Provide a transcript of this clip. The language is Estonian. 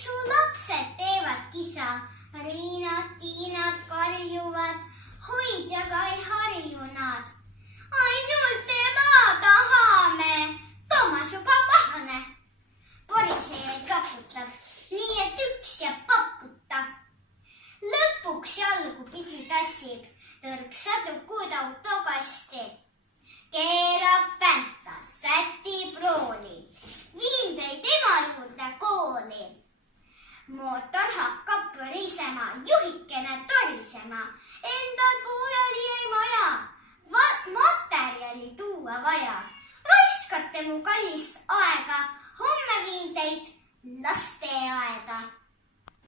su lapsed teevad kisa, Riinad, Tiinad karjuvad, hoidjaga ei harju nad. Ainult ema tahame, Toomas juba pahane. Porisejaid raputab, nii et üks jääb paputa. Lõpuks jalgu pidi tassib, tõrksadu kuud autokasti. Keerab Fänta, sätib rooli, viin teid ema juurde kooli. Mootor hakkab põrisema, juhikene torisema, endal pooleli ei maja, materjali tuua vaja. Raiskate mu kallist aega, homme viin teid lasteaega.